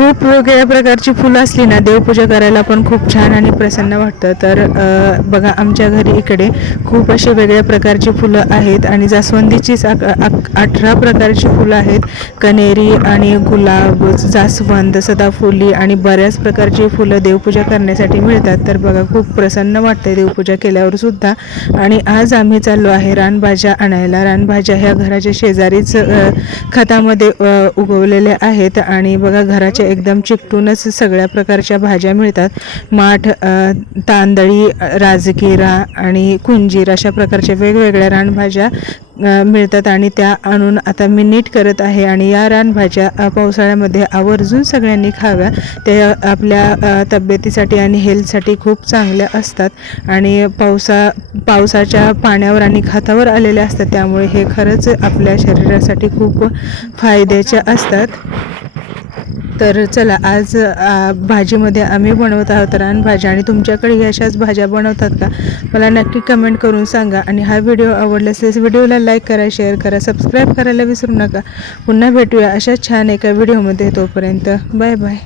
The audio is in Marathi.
खूप वेगळ्या प्रकारची फुलं असली ना देवपूजा करायला पण खूप छान आणि प्रसन्न वाटतं. तर बघा आमच्या घरी इकडे खूप असे वेगळ्या प्रकारची फुलं आहेत आणि जास्वंदीचीच 18 प्रकारची फुलं आहेत. कनेरी आणि गुलाब, जास्वंद, सदाफुली आणि बऱ्याच प्रकारची फुलं देवपूजा करण्यासाठी मिळतात. तर बघा खूप प्रसन्न वाटते देवपूजा केल्यावर सुद्धा. आणि आज आम्ही चाललो आहे रानभाज्या आणायला. रानभाज्या ह्या घराच्या शेजारीच खतामध्ये उगवलेल्या आहेत आणि बघा घराच्या एकदम चिकटूनच सगळ्या प्रकारच्या भाज्या मिळतात. माठ, तांदळी, राजगिरा आणि कुंजीर अशा प्रकारच्या वेगवेगळ्या रानभाज्या मिळतात आणि त्या आणून आता मी नीट करत आहे. आणि या रानभाज्या पावसाळ्यामध्ये आवर्जून सगळ्यांनी खाव्या. त्या आपल्या तब्येतीसाठी आणि हेल्थसाठी खूप चांगल्या असतात आणि पावसाच्या पाण्यावर आणि खतावर आलेल्या असतात. त्यामुळे हे खरंच आपल्या शरीरासाठी खूप फायद्याच्या असतात. तर चला आज भाजीमध्ये आम्ही बनवत आहोत रानभाज्या. आणि तुमच्याकडे अशाच भाज्या बनवतात का मला नक्की कमेंट करून सांगा. आणि हा व्हिडिओ आवडला असेल व्हिडिओला लाईक करा, शेअर करा, सबस्क्राईब करायला विसरू नका. पुन्हा भेटूया अशाच छान एका व्हिडिओमध्ये. तोपर्यंत बाय बाय.